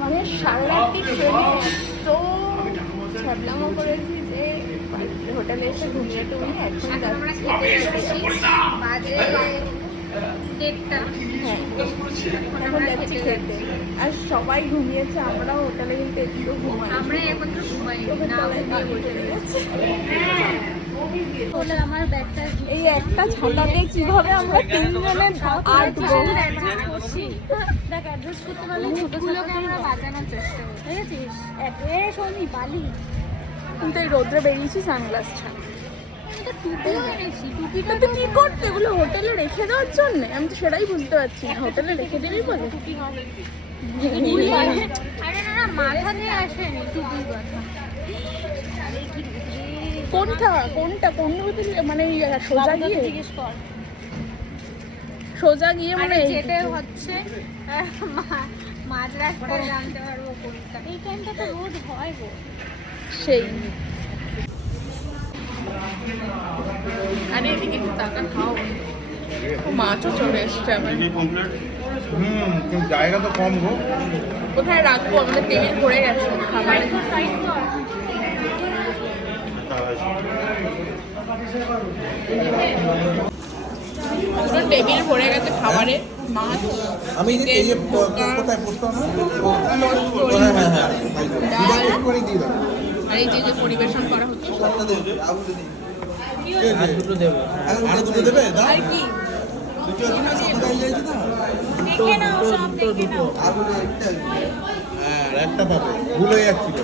মানে সারা রাত্রি ট্রেনে তো ছ্যাবলামো করেছি যে হোটেলে এসে ঘুমিয়ে টুমিয়ে এখন যাচ্ছি এখন যাচ্ছি খেতে। আর সবাই ঘুমিয়েছে, আমরা হোটেলে কিন্তু একটু ঘুমাই, আমরা এখন তো ঘুমাই না, আমার ব্যাগটা এই একটা ছাতাতে কিভাবে আমরা তিনজনে আটবো। দেখ অ্যাডজাস্ট করতে পারলে ছোটগুলোকে আমরা বাঁচানোর চেষ্টা করি, বুঝেছিস? শোনি বালি কিন্তু এই রোদ্রে বেরিয়েছি সানগ্লাস ছাড়া। টুপিও এনেছি, টুপিটা তো কি করতে, এগুলো হোটেলে রেখে দেওয়ার জন্য? আমি তো সেটাই বুঝতে পারছি না, হোটেলে রেখে দিবি বলে। আরে না না, মাথা দিয়ে আসেনি টুপির কথা। কোনটা কোনটা কোন হোটেলে, মানে সোজা গিয়ে জিজ্ঞেস কর, সোজা গিয়ে মানে যেতে হচ্ছে মাঝ রাস্তায় জানতে পারবো কোনটা। এই টাইমটা তো রোদ হয় গো। সেই আরে এদিকে একটু টাকা খাও, মাছও চলে এসছে আবার। জায়গা তো কম গো। কোথায় রাখবো, আমাদের টেবিল ভরে গেছে খাবার। পুরো টেবিল ভরে গেছে খাবারে, মাছ, আমি এই যে কোথায় পোস্ট করব? হ্যাঁ হ্যাঁ হ্যাঁ, একটু করে দিয়ে দাও। আর এই যে পরিবেশন করা হচ্ছে। আর দুটো দেবে। আর দুটো দেবে দাও। আর কি দুটো কোথায় যাইছে না? দেখে নাও, সব দেখে নাও। আর একটা পাবে, ভুলে যাচ্ছিল।